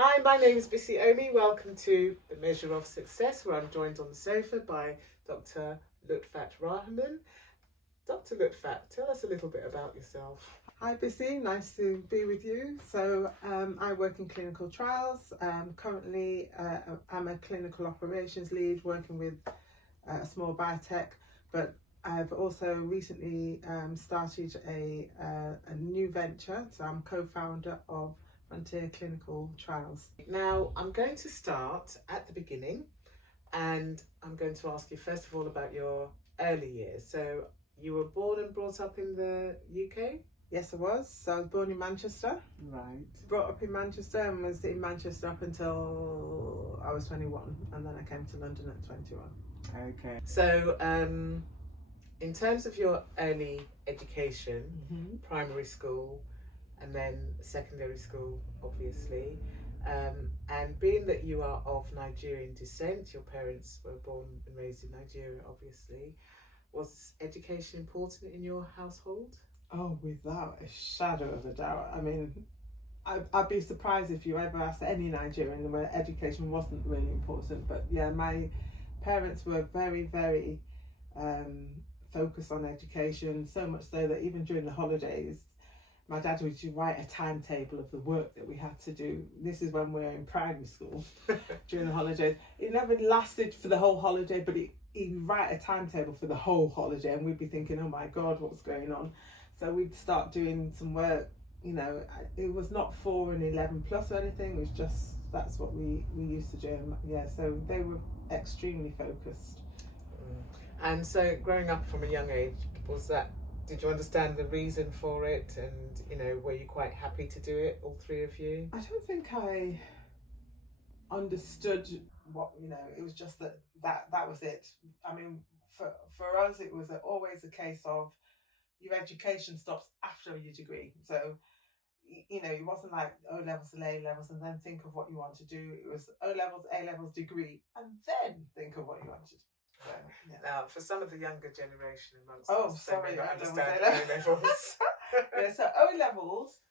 Hi, my name is Bissy Omi. Welcome to The Measure of Success, where I'm joined on the sofa by Dr. Lutfat Rahman. Dr. Lutfat, tell us a little bit about yourself. Hi Bissy, nice to be with you. I work in clinical trials. Currently, I'm a clinical operations lead working with a small biotech, but I've also recently started a new venture. So I'm co-founder of Frontier Clinical Trials. Now, I'm going to start at the beginning and I'm going to ask you first of all about your early years. So you were born and brought up in the UK? Yes, I was. So I was born in Manchester. Right. Brought up in Manchester and was in Manchester up until I was 21, and then I came to London at 21. Okay. So, in terms of your early education, primary school and then secondary school, obviously, and being that you are of Nigerian descent, your parents were born and raised in Nigeria, obviously, was education important in your household? Oh, without a shadow of a doubt. I mean, I'd be surprised if you ever asked any Nigerian where education wasn't really important. But yeah, my parents were very, very focused on education, so much so that even during the holidays, my dad would write a timetable of the work that we had to do. This is when we were in primary school during the holidays. It never lasted for the whole holiday, but he'd write a timetable for the whole holiday, and we'd be thinking, oh my God, what's going on? So we'd start doing some work. You know, it was not 4 and 11 plus or anything. It was just, that's what we used to do. Yeah, so they were extremely focused. And so growing up from a young age, did you understand the reason for it, and were you quite happy to do it, all three of you? I don't think I understood what, it was just that was it. I mean, for us it was always a case of your education stops after your degree. So it wasn't like O levels and A levels and then think of what you want to do. It was O levels, A levels, degree, and then think of what you wanted to do. So, yeah. Now, for some of the younger generation amongst us, they may not understand O levels. Yeah, so O levels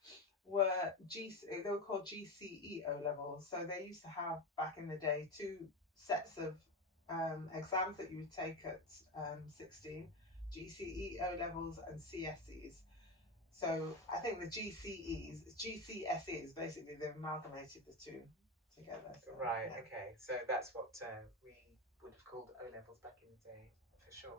were they were called GCE O levels. So they used to have back in the day 2 sets of exams that you would take at 16, GCE O levels and CSEs. So I think the GCSEs basically they've amalgamated the 2 together. So, right. yeah. Okay. So that's what we would have called O levels back in the day, for sure.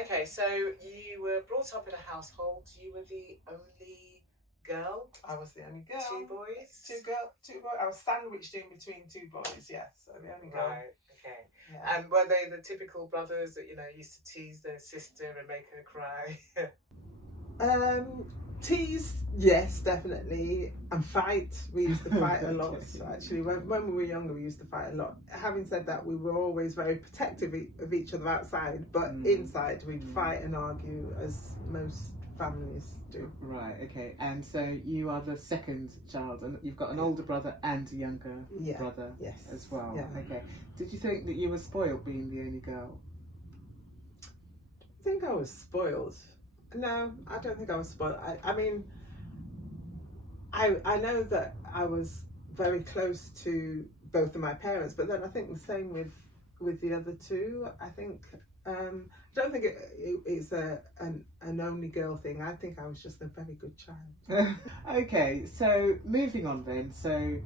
Okay. So you were brought up in a household. You were the only girl. I was the only girl. 2 boys. 2 boys. I was sandwiched in between 2 boys. Yes, so the only girl. Right. Okay. Yeah. And were they the typical brothers that used to tease their sister and make her cry? Tease, yes, definitely, and fight. We used to fight a lot. Actually, when we were younger, we used to fight a lot. Having said that, we were always very protective of each other outside, but inside we'd fight and argue, as most families do. Right. Okay. And so you are the second child, and you've got an older brother and a younger brother, as well. Yeah. Okay. Did you think that you were spoiled being the only girl? I think I was spoiled. No, I don't think I was spoiled. I mean, I know that I was very close to both of my parents, but then I think the same with the other 2. I think I don't think it's an only girl thing. I think I was just a very good child. Okay, so moving on then. So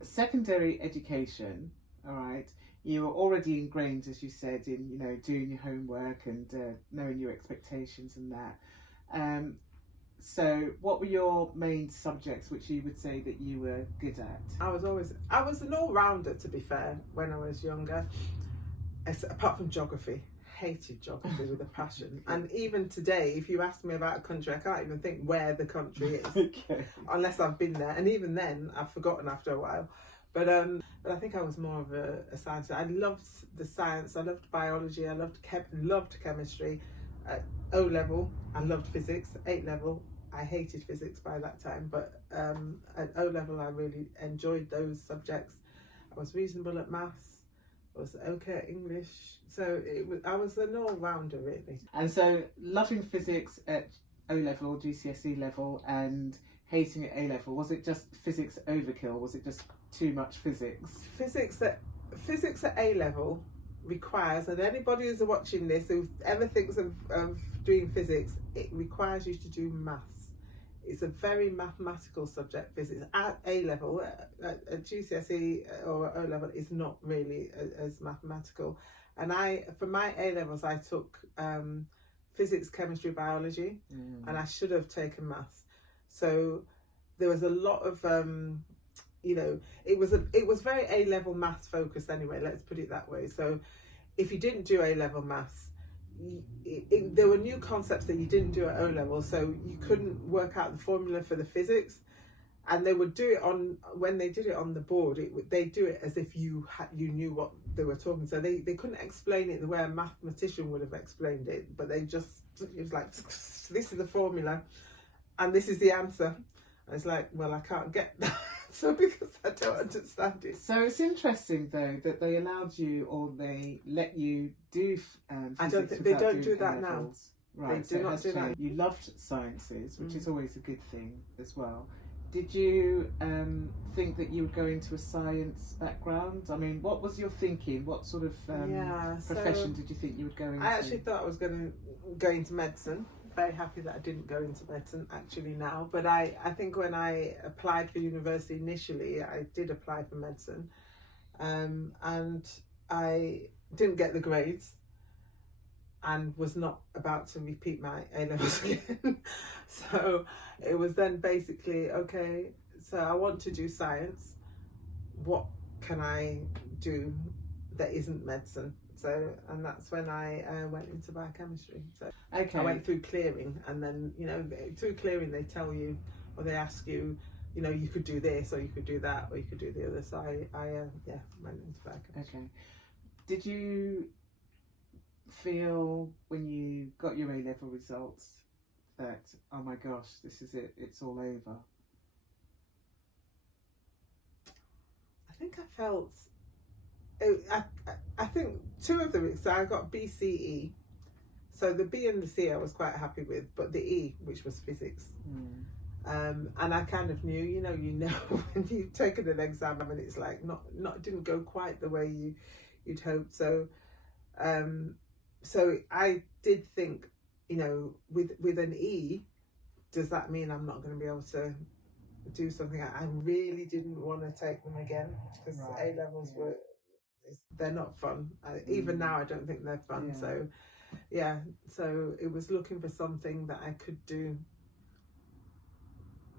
secondary education, all right. You were already ingrained, as you said, in doing your homework and knowing your expectations and that. So what were your main subjects which you would say that you were good at? I was an all-rounder, to be fair, when I was younger, apart from geography. Hated geography with a passion. And even today, if you ask me about a country, I can't even think where the country is. Okay. Unless I've been there, and even then I've forgotten after a while. But I think I was more of a scientist. I loved the science. I loved biology. I loved chemistry. At O level, I loved physics. 8 level, I hated physics by that time. But at O level, I really enjoyed those subjects. I was reasonable at maths. I was okay at English. So I was an all-rounder, really. And so loving physics at O level or GCSE level, and hating at A level? Was it just physics overkill? Was it just too much physics? Physics at A level requires, and anybody who's watching this who ever thinks of doing physics, it requires you to do maths. It's a very mathematical subject, physics. At A level, at GCSE or O level, is not really as mathematical. And for my A levels, I took physics, chemistry, biology, and I should have taken maths. So there was a lot of it was very A level maths focused anyway. Let's put it that way. So if you didn't do A level maths, there were new concepts that you didn't do at O level, so you couldn't work out the formula for the physics. And they would do it when they did it on the board. They do it as if you knew what they were talking. So they couldn't explain it the way a mathematician would have explained it. But it was like, this is the formula, and this is the answer. And it's like, well, I can't get that. So because I don't understand it. So it's interesting though that they allowed you, or they let you do physics. I don't think they don't do that now. Right, they do not do that. You loved sciences, which is always a good thing as well. Did you think that you would go into a science background? I mean, what was your thinking? What sort of profession did you think you would go into? I actually thought I was going to go into medicine. Very happy that I didn't go into medicine actually now. But I think when I applied for university initially, I did apply for medicine. And I didn't get the grades and was not about to repeat my A-levels again. So it was then basically, okay, so I want to do science. What can I do that isn't medicine? So, and that's when I went into biochemistry. So okay. I went through clearing, and then, through clearing they tell you, or they ask you, you could do this, or you could do that, or you could do the other. So I went into biochemistry. Okay. Did you feel when you got your A-level results that, oh my gosh, this is it, it's all over? I think I felt, I think two of them, so I got BCE, so the B and the C I was quite happy with, but the E, which was physics, and I kind of knew, when you've taken an exam and it's like didn't go quite the way you'd hoped. So so I did think, with an E, does that mean I'm not going to be able to do something? I really didn't want to take them again, because A levels they're not fun. Even now I don't think they're fun. So it was looking for something that I could do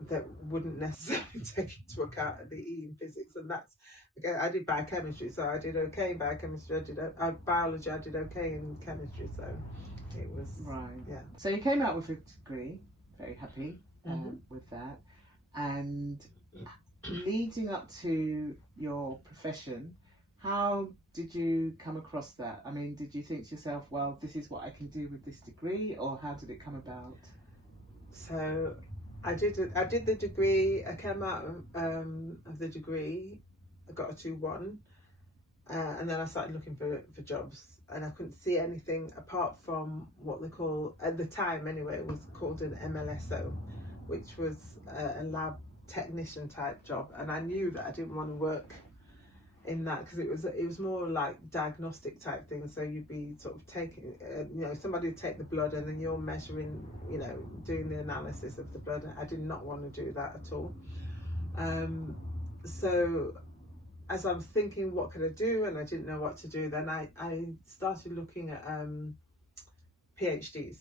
that wouldn't necessarily take into account the E in physics, and that's, again, I did biochemistry, so I did okay in biochemistry. I did biology, I did okay in chemistry, so it was So you came out with a degree, very happy with that, and leading up to your profession, how did you come across that? I mean, did you think to yourself, well, this is what I can do with this degree, or how did it come about? So I did the degree. I came out of the degree, I got a 2-1, and then I started looking for jobs, and I couldn't see anything apart from what they call, at the time anyway, it was called an MLSO, which was a lab technician type job, and I knew that I didn't want to work in that, because it was more like diagnostic type thing. So you'd be sort of taking, somebody would take the blood, and then you're measuring, doing the analysis of the blood. I did not want to do that at all. So as I was thinking, what could I do, and I didn't know what to do, then I started looking at PhDs,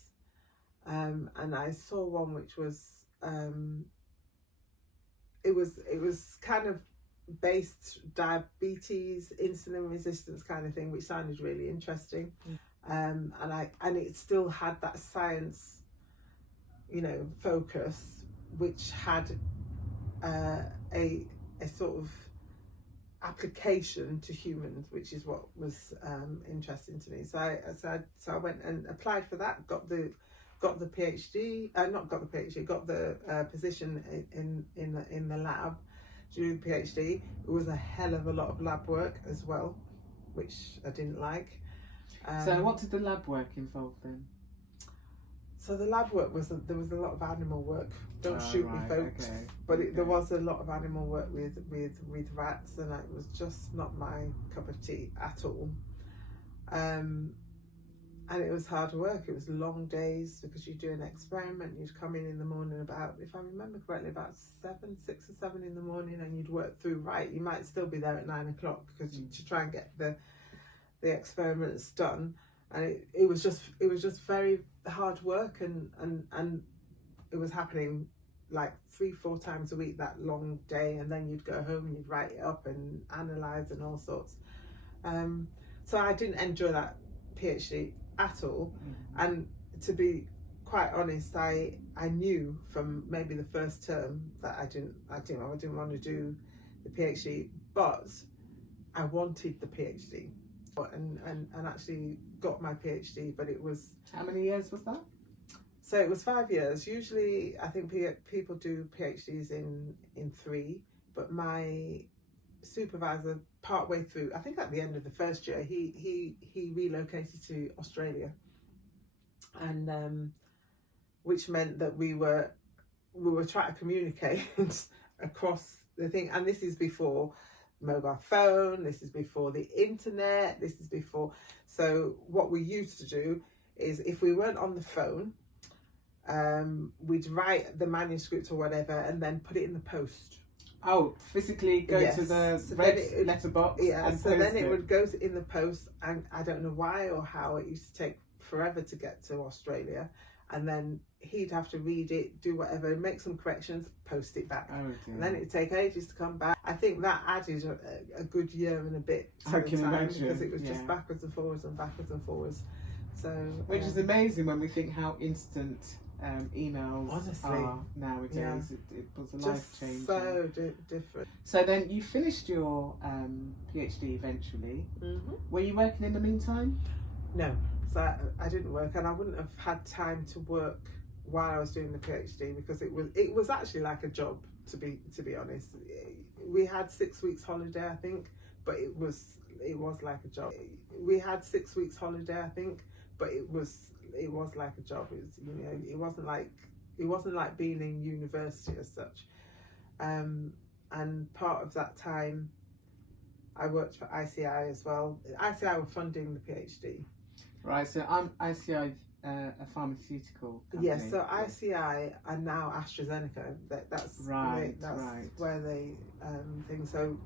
and I saw one which was it was kind of based diabetes, insulin resistance kind of thing, which sounded really interesting. And it still had that science, focus, which had a sort of application to humans, which is what was interesting to me. So I went and applied for that, got the PhD, got the position in the lab to do the PhD. It was a hell of a lot of lab work as well, which I didn't like. So what did the lab work involve then? So the lab work there was a lot of animal work. Don't shoot me, folks. Okay. But there was a lot of animal work with rats, and it was just not my cup of tea at all. And it was hard work. It was long days because you do an experiment. You'd come in the morning about, if I remember correctly, about 6 or 7 in the morning, and you'd work through. Right, you might still be there at 9 o'clock because to try and get the experiments done. And it was just very hard work, and it was happening like 3-4 times a week, that long day, and then you'd go home and you'd write it up and analyse and all sorts. So I didn't enjoy that PhD at all. And to be quite honest, I knew from maybe the first term that I didn't want to do the PhD, but I wanted the PhD, and actually got my PhD. But it was, how many years was that? So it was 5 years. Usually I think people do PhDs in 3, but my supervisor, partway through, I think at the end of the first year, he relocated to Australia, and which meant that we were trying to communicate across the thing. And this is before mobile phone, this is before the internet, this is before. So what we used to do is, if we weren't on the phone, we'd write the manuscript or whatever and then put it in the post. Oh, physically go to the red letterbox. Yeah, and so post then it it would go in the post, and I don't know why or how it used to take forever to get to Australia, and then he'd have to read it, do whatever, make some corrections, post it back. Oh, dear. And then it'd take ages to come back. I think that added a good year and a bit to I the can time, imagine, because it was yeah. just backwards and forwards and backwards and forwards. So which is amazing when we think how instant emails honestly are nowadays. Yeah. It was a life just change. so different. So then you finished your PhD eventually. Mm-hmm. Were you working in the meantime? No, so I didn't work, and I wouldn't have had time to work while I was doing the PhD, because it was actually like a job, to be honest. We had 6 weeks holiday, I think, but it was like a job. We had 6 weeks holiday, I think, but it was like a job. It was, it wasn't like being in university as such. And part of that time I worked for ICI as well. ICI were funding the PhD. Right, so I'm ICI, a pharmaceutical company. Yes, so ICI are now AstraZeneca. That's right. where they thing. So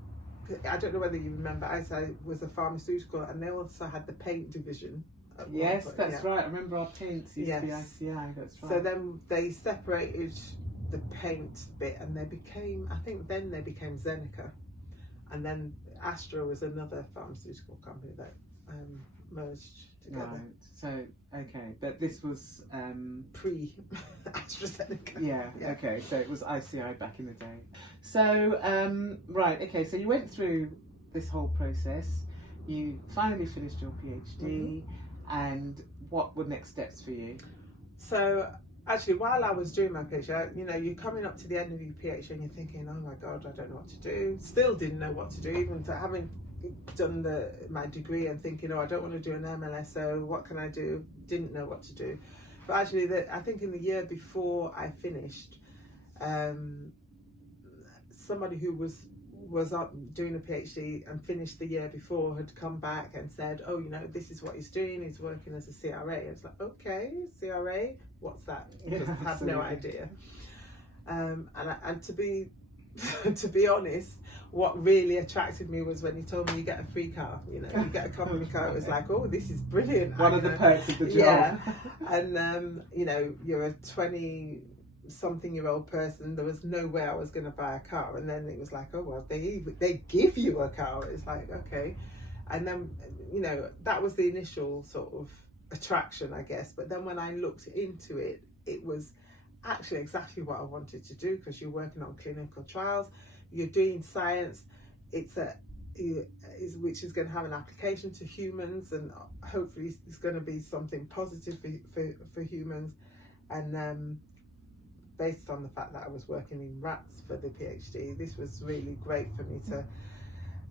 I don't know whether you remember, ICI was a pharmaceutical, and they also had the paint division. Yes, that's right. I remember our paints used to be ICI. That's right. So then they separated the paint bit, and they became Zeneca, and then Astra was another pharmaceutical company that merged together. Right. So okay, but this was Pre AstraZeneca. Yeah. Okay. So it was ICI back in the day. So right. Okay. So you went through this whole process. You finally finished your PhD, and what were next steps for you? So actually, while I was doing my PhD, you're coming up to the end of your PhD and you're thinking, oh my God, I don't know what to do. Still didn't know what to do, even to having done my degree and thinking, oh, I don't want to do an MLSO, what can I do? Didn't know what to do. But actually, I think in the year before I finished, somebody who was up doing a PhD and finished the year before had come back and said, oh, this is what he's doing, he's working as a CRA. It's like, okay, CRA, what's that? Just had no idea. And to be honest, what really attracted me was when he told me you get a free car, you get a company car. It was like, oh, this is brilliant. One of the perks of the job. Yeah. And you're a 20-something-year-old person. There was no way I was going to buy a car. And then it was like, oh well, they give you a car. It's like, okay. And then that was the initial sort of attraction, I guess. But then when I looked into it, it was actually exactly what I wanted to do, because you're working on clinical trials, you're doing science, which is going to have an application to humans, and hopefully it's going to be something positive for humans. And based on the fact that I was working in rats for the PhD, this was really great for me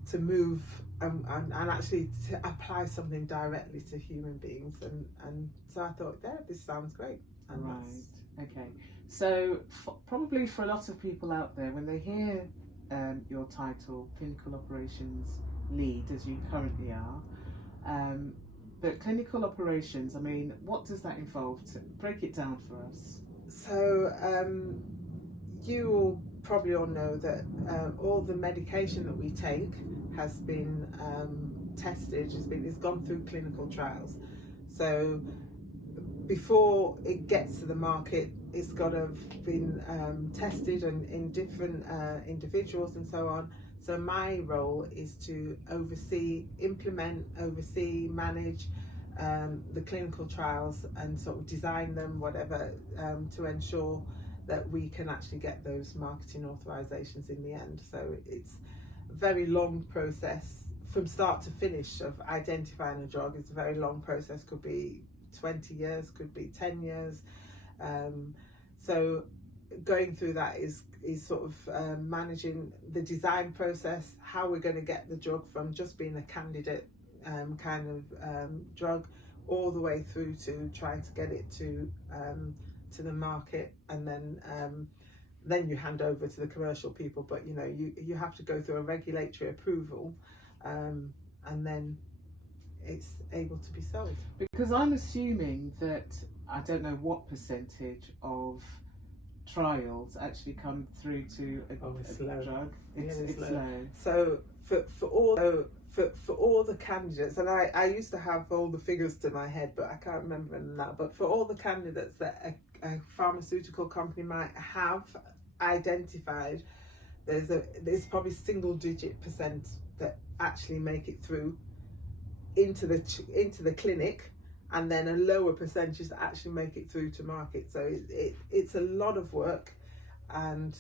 to move and actually to apply something directly to human beings. And so I thought, yeah, this sounds great. And right. Okay. So probably for a lot of people out there, when they hear your title, clinical operations lead, as you currently are, but clinical operations, I mean, what does that involve? Break it down for us. So you all probably all know that all the medication that we take has been tested, it's gone through clinical trials. So before it gets to the market, it's got to have been tested in different individuals and so on. So my role is to implement, manage the clinical trials and sort of design them, whatever, to ensure that we can actually get those marketing authorizations in the end. So it's a very long process from start to finish of identifying a drug. It's a very long process, could be 20 years, could be 10 years. So going through that is sort of managing the design process, how we're going to get the drug from just being a candidate kind of drug all the way through to trying to get it to the market, and then you hand over to the commercial people. But you know, you have to go through a regulatory approval, and then it's able to be sold. Because I'm assuming that, I don't know what percentage of trials actually come through to a drug. It's slow. So for all the candidates, and I used to have all the figures to my head, but I can't remember them now. But for all the candidates that a pharmaceutical company might have identified, there's probably single-digit percent that actually make it through into the clinic, and then a lower percentage that actually make it through to market. So it's a lot of work, and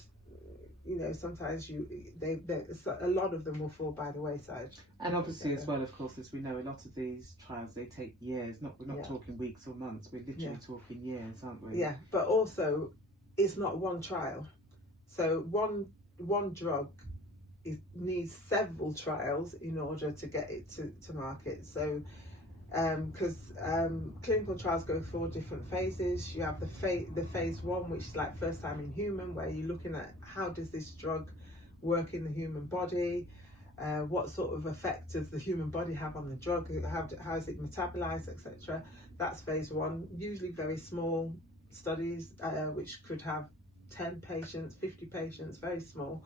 you know, sometimes a lot of them will fall by the wayside. And obviously as well, of course, as we know, a lot of these trials, they take years. We're not talking weeks or months, we're literally talking years, aren't we? Yeah, but also it's not one trial. So one drug needs several trials in order to get it to market. So because clinical trials go 4 different phases. You have the phase 1, which is like first time in human, where you're looking at how does this drug work in the human body, what sort of effect does the human body have on the drug, how is it metabolized, etc. That's phase 1, usually very small studies, which could have 10 patients, 50 patients, very small.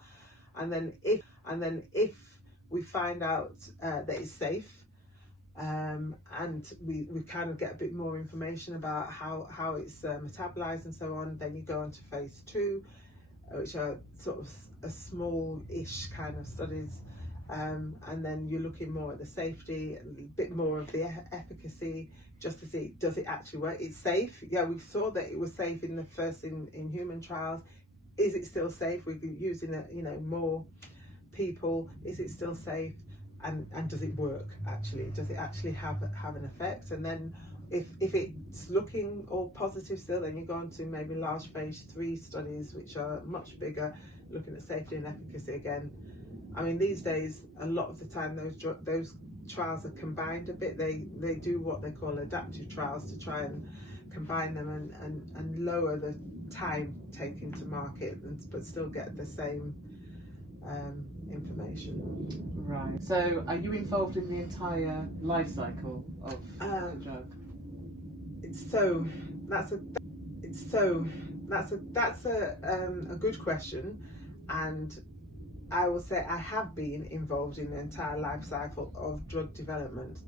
And then if we find out that it's safe, and we kind of get a bit more information about how it's metabolized and so on, then you go on to phase 2, which are sort of a small-ish kind of studies, and then you're looking more at the safety and a bit more of the efficacy, just to see, does it actually work? It's safe. Yeah, we saw that it was safe in the first in human trials. Is it still safe? We're using it, more people. Is it still safe? And does it work actually? Does it actually have an effect? And then if it's looking all positive still, then you go on to maybe large phase 3 studies, which are much bigger, looking at safety and efficacy again. I mean, these days, a lot of the time, those trials are combined a bit. They do what they call adaptive trials to try and combine them and lower the time taken to market, but still get the same information. Right. So, are you involved in the entire life cycle of the drug? That's a good question, and I will say I have been involved in the entire life cycle of drug development,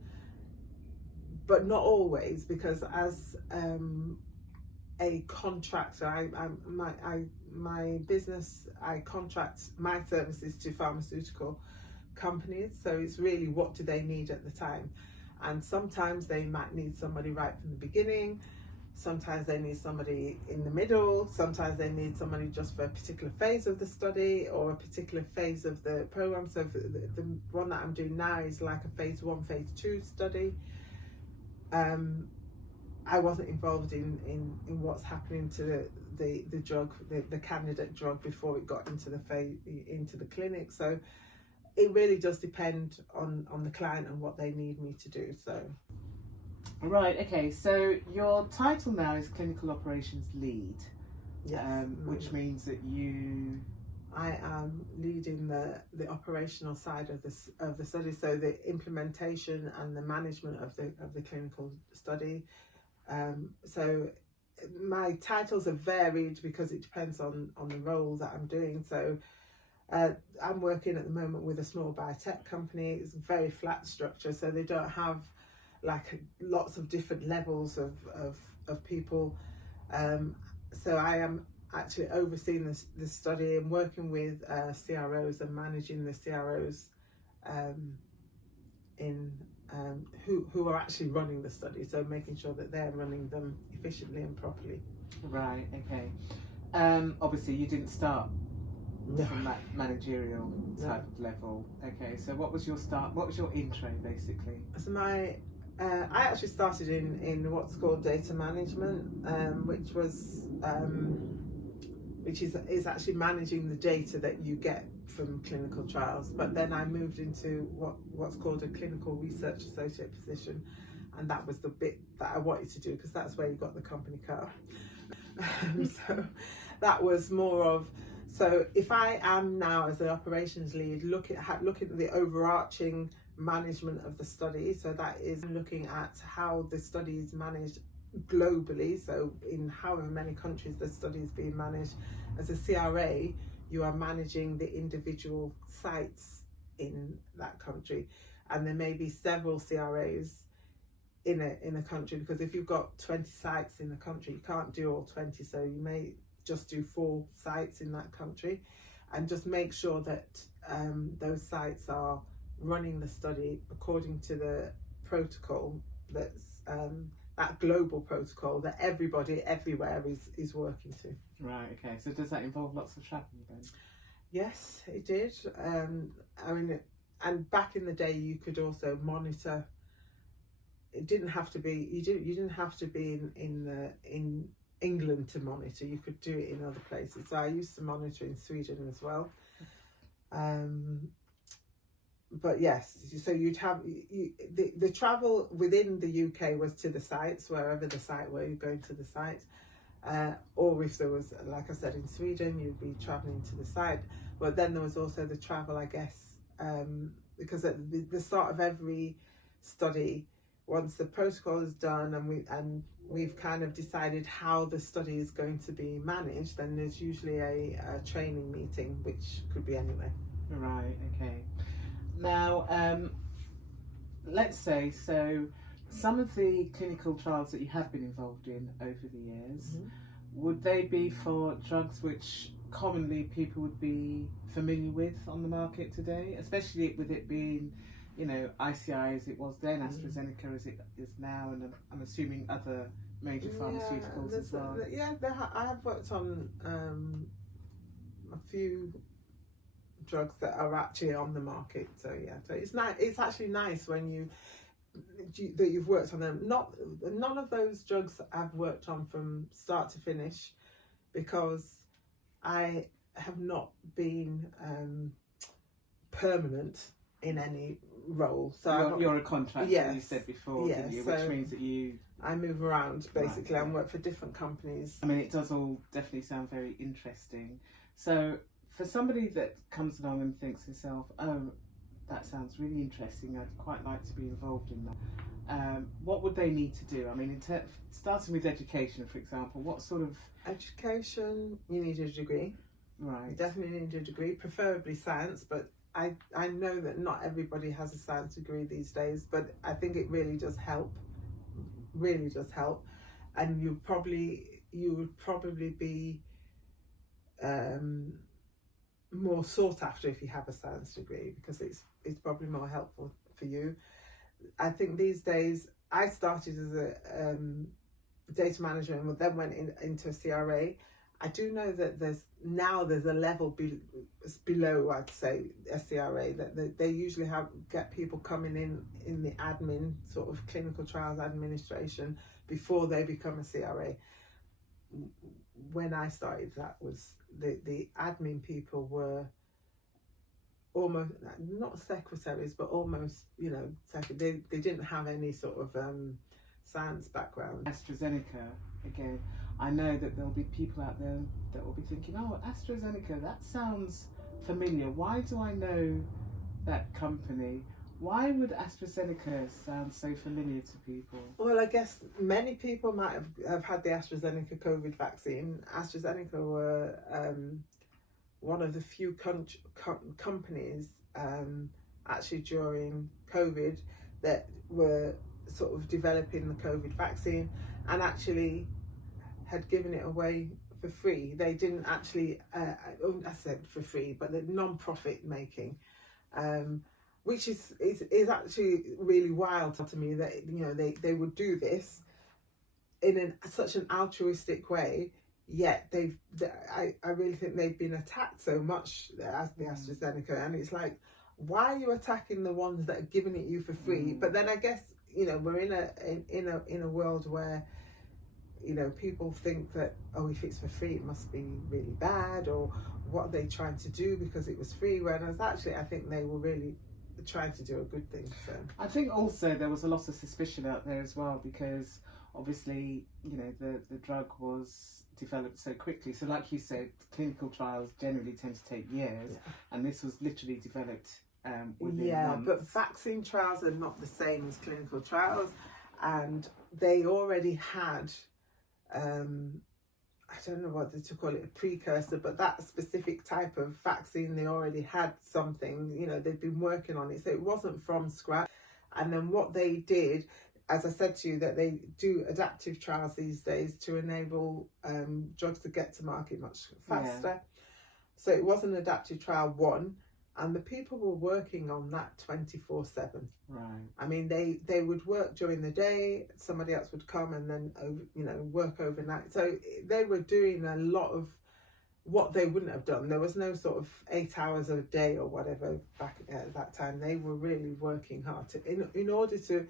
but not always, because as a contractor, my business, I contract my services to pharmaceutical companies. So it's really, what do they need at the time? And sometimes they might need somebody right from the beginning. Sometimes they need somebody in the middle. Sometimes they need somebody just for a particular phase of the study or a particular phase of the program. So the one that I'm doing now is like a phase 1, phase 2 study. I wasn't involved in what's happening to the drug, the candidate drug, before it got into the clinic. So it really does depend on the client and what they need me to do. So Right, okay, so your title now is Clinical Operations Lead, Yes. which means that you... I am leading the operational side of the study, so the implementation and the management of the clinical study. So my titles are varied because it depends on the role that I'm doing. So I'm working at the moment with a small biotech company. It's a very flat structure, so they don't have like lots of different levels of people. So I am actually overseeing this study and working with CROs and managing the CROs who are actually running the study, so making sure that they're running them efficiently and properly. Right, okay. Obviously you didn't start from that managerial type of level. Okay, so what was your intro basically? So I actually started in what's called data management, which is actually managing the data that you get from clinical trials. But then I moved into what's called a clinical research associate position, and that was the bit that I wanted to do because that's where you got the company car. So that was more of, so if I am now as the operations lead looking at the overarching management of the study, so that is looking at how the study is managed globally, so in however many countries the study is being managed. As a CRA, you are managing the individual sites in that country, and there may be several CRAs in a country, because if you've got 20 sites in the country, you can't do all 20, so you may just do 4 sites in that country, and just make sure that those sites are running the study according to the protocol that's that global protocol that everybody everywhere is working to. Right, okay, so does that involve lots of travel then? Yes, it did. I mean, and back in the day you could also monitor. It didn't have to be, you didn't have to be in England to monitor. You could do it in other places. So I used to monitor in Sweden as well. But yes, so you'd have the travel within the UK was to the sites, wherever the site were, you're going to the site. Or if there was, like I said, in Sweden, you'd be traveling to the site. But then there was also the travel, I guess, because at the start of every study, once the protocol is done and we've kind of decided how the study is going to be managed, then there's usually a training meeting, which could be anywhere. Right, okay. Now, let's say, so some of the clinical trials that you have been involved in over the years, would they be for drugs which commonly people would be familiar with on the market today, especially with it being, you know, ICI as it was then, AstraZeneca as it is now, and I'm assuming other major pharmaceuticals as well? I have worked on a few drugs that are actually on the market, so yeah, so it's nice. It's actually nice when that you've worked on them. None of those drugs I've worked on from start to finish, because I have not been permanent in any role. So you're a contractor, yes, you said before, didn't you? Which means that I move around basically, and work for different companies. I mean, it does all definitely sound very interesting. So for somebody that comes along and thinks to herself, oh, that sounds really interesting, I'd quite like to be involved in that, what would they need to do? I mean, starting with education, for example, what sort of... Education, you need a degree. Right. You definitely need a degree, preferably science, but I know that not everybody has a science degree these days, but I think it really does help. Really does help. And you would probably be more sought after if you have a science degree, because it's probably more helpful for you. I think these days, I started as a data manager and then went into a CRA. I do know that there's a level below, I'd say, a CRA, that they usually get people coming in the admin, sort of clinical trials administration, before they become a CRA. When I started, that was the admin people were almost not secretaries, but almost, you know, they didn't have any sort of science background. AstraZeneca, again, I know that there'll be people out there that will be thinking, oh, AstraZeneca, that sounds familiar. Why do I know that company? Why would AstraZeneca sound so familiar to people? Well, I guess many people might have had the AstraZeneca COVID vaccine. AstraZeneca were one of the few companies actually during COVID that were sort of developing the COVID vaccine and actually had given it away for free. They didn't actually, I said for free, but the non-profit making. Which is actually really wild to me that, you know, they would do this in such an altruistic way, yet I really think they've been attacked so much as the AstraZeneca, and it's like, why are you attacking the ones that are giving it you for free? But then I guess, you know, we're in a world where, you know, people think that, oh, if it's for free it must be really bad, or what are they trying to do because it was free, whereas actually I think they were really trying to do a good thing. So I think also there was a lot of suspicion out there as well, because obviously, you know, the drug was developed so quickly. So like you said, clinical trials generally tend to take years, and this was literally developed within months. But vaccine trials are not the same as clinical trials, and they already had I don't know what to call it, a precursor, but that specific type of vaccine, they already had something, you know, they've been working on it. So it wasn't from scratch. And then what they did, as I said to you, that they do adaptive trials these days to enable drugs to get to market much faster. Yeah. So it was an adaptive trial 1, and the people were working on that 24/7. Right. I mean, they would work during the day, somebody else would come and then, you know, work overnight. So they were doing a lot of what they wouldn't have done. There was no sort of 8 hours a day or whatever back at that time. They were really working hard in order to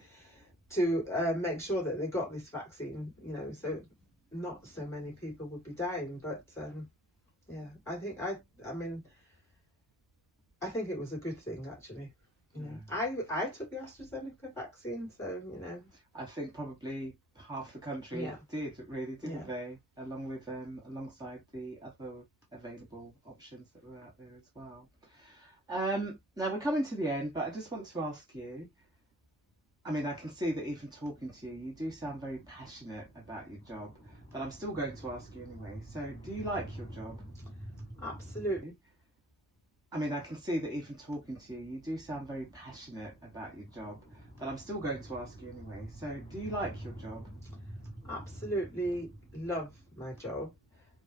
make sure that they got this vaccine, you know, so not so many people would be dying. But yeah, I think I think it was a good thing, actually. You know, I took the AstraZeneca vaccine, so, you know. I think probably half the country didn't they? Along with alongside the other available options that were out there as well. Now we're coming to the end, but I just want to ask you, I mean, I can see that even talking to you, you do sound very passionate about your job, but I'm still going to ask you anyway. So, do you like your job? Absolutely. I mean, I can see that even talking to you, you do sound very passionate about your job, but I'm still going to ask you anyway. So, do you like your job? Absolutely love my job.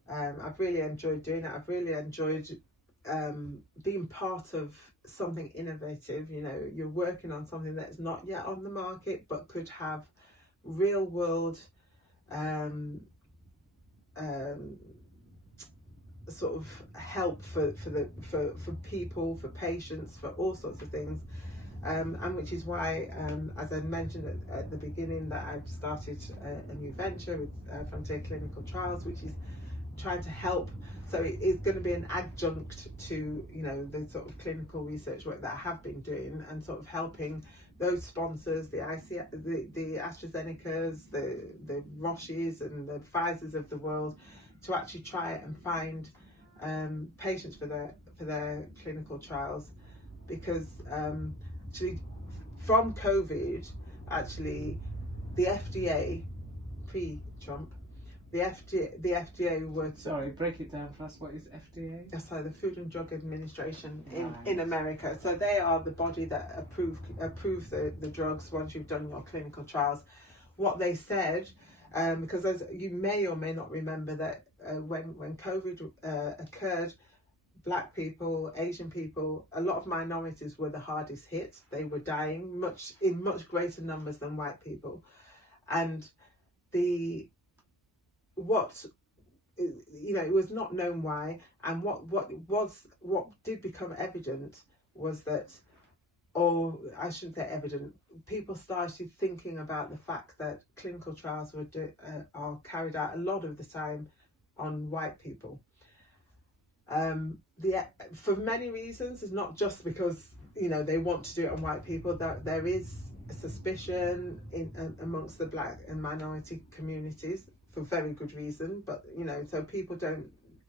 I've really enjoyed doing it. I've really enjoyed being part of something innovative. You know, you're working on something that's not yet on the market, but could have real world sort of help for people, for patients, for all sorts of things, and which is why, as I mentioned at the beginning, that I've started a new venture with Frontier Clinical Trials, which is trying to help. So it is going to be an adjunct to, you know, the sort of clinical research work that I have been doing, and sort of helping those sponsors, the AstraZenecas, the Roches and the Pfizers of the world, to actually try and find patients for their clinical trials, because actually from COVID, actually the FDA pre-Trump, the FDA were sorry, break it down for us. What is FDA? So the Food and Drug Administration in America. So they are the body that approve the drugs once you've done your clinical trials. What they said, because as you may or may not remember, that when COVID occurred, Black people, Asian people, a lot of minorities were the hardest hit. They were dying in much greater numbers than white people, and it was not known why. And what did become evident was that, or I shouldn't say evident, people started thinking about the fact that clinical trials are carried out a lot of the time on white people. For many reasons. It's not just because, you know, they want to do it on white people. There is suspicion amongst the black and minority communities for very good reason, but so people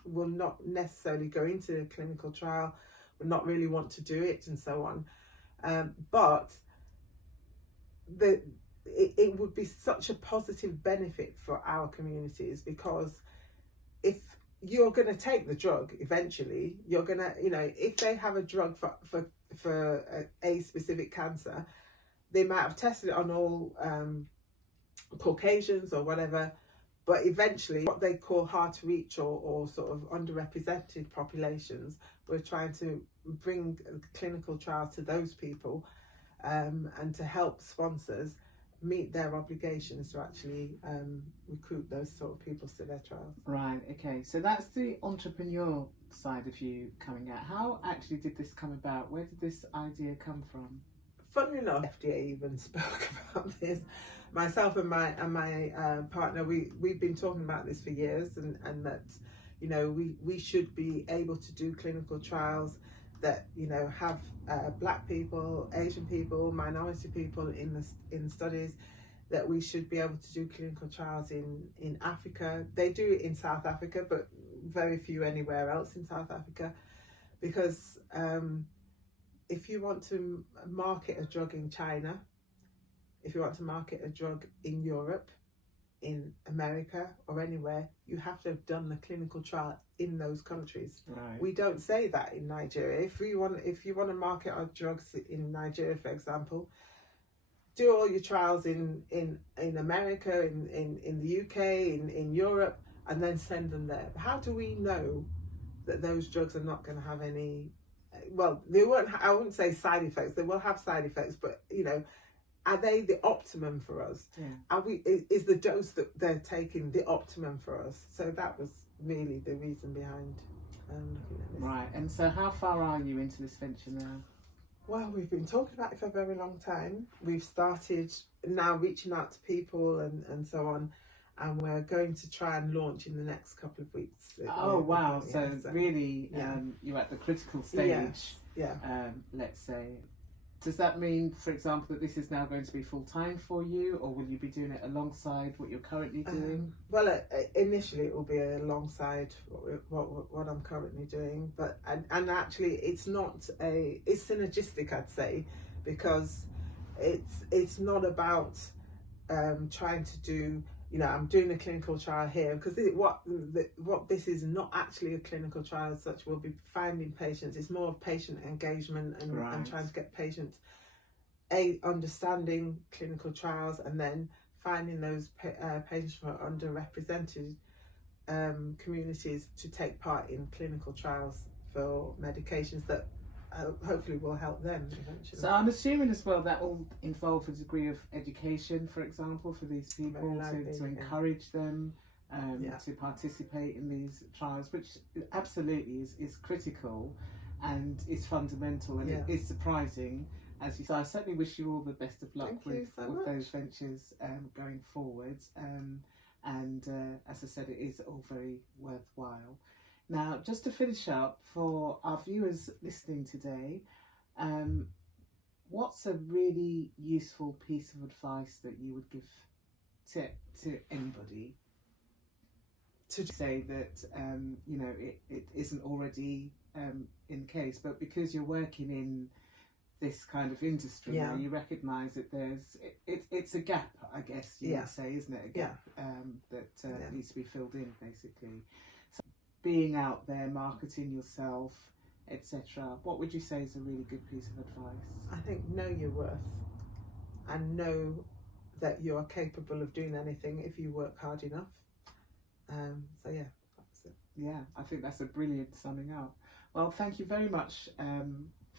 will not necessarily go into a clinical trial, will not really want to do it, and so on. But it would be such a positive benefit for our communities, because if you're going to take the drug eventually, you're going to, if they have a drug for a specific cancer, they might have tested it on all Caucasians or whatever, but eventually what they call hard to reach or sort of underrepresented populations, we're trying to bring clinical trials to those people, and to help sponsors meet their obligations to actually recruit those sort of people to their trials. Right, okay. So that's the entrepreneur side of you coming out. How actually did this come about? Where did this idea come from? Funnily enough, FDA even spoke about this. Myself and my partner, we've been talking about this for years, and that we should be able to do clinical trials that have black people, Asian people, minority people in studies, that we should be able to do clinical trials in Africa. They do it in South Africa, but very few anywhere else in South Africa, because if you want to market a drug in China, if you want to market a drug in Europe, in America, or anywhere, you have to have done the clinical trial in those countries. Right. We don't say that in Nigeria. If you want to market our drugs in Nigeria, for example, do all your trials in America, in the UK, in Europe, and then send them there. How do we know that those drugs are not going to have any? Well, they won't. I wouldn't say side effects. They will have side effects, but are they the optimum for us? Yeah. Are we? Is the dose that they're taking the optimum for us? So that was really the reason behind looking at this. Right. And so, how far are you into this venture now? Well, we've been talking about it for a very long time. We've started now reaching out to people and so on, and we're going to try and launch in the next couple of weeks. Oh wow! Yeah, So really, you're at the critical stage. Yeah. Let's say. Does that mean, for example, that this is now going to be full time for you, or will you be doing it alongside what you're currently doing? Well, initially it will be alongside what I'm currently doing, but and actually it's synergistic, I'd say, because it's not about trying to do. I'm doing a clinical trial here, because what this is not actually a clinical trial as such. We'll be finding patients. It's more of patient engagement and trying to get patients understanding clinical trials, and then finding those patients from underrepresented communities to take part in clinical trials for medications that hopefully will help them eventually. So I'm assuming as well that will involve a degree of education, for example, for these people to encourage them to participate in these trials, which absolutely is critical and is fundamental, and it is surprising. As you say, I certainly wish you all the best of luck with those ventures going forwards. And as I said, it is all very worthwhile. Now, just to finish up, for our viewers listening today, what's a really useful piece of advice that you would give to anybody to say that it isn't already in the case, but because you're working in this kind of industry, you recognise that it's a gap, I guess you would say, isn't it? A gap that needs to be filled in, basically. So being out there, marketing yourself, etc. What would you say is a really good piece of advice? I think know your worth, and know that you are capable of doing anything if you work hard enough. So yeah, that's it. Yeah, I think that's a brilliant summing up. Well, thank you very much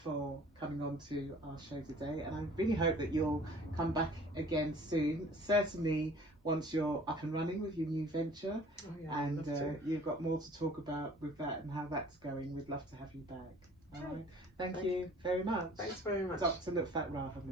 for coming on to our show today, and I really hope that you'll come back again soon, certainly once you're up and running with your new venture. And you've got more to talk about with that and how that's going. We'd love to have you back. All right. Thank you very much. Thanks very much, Dr. Lutfat Rahman.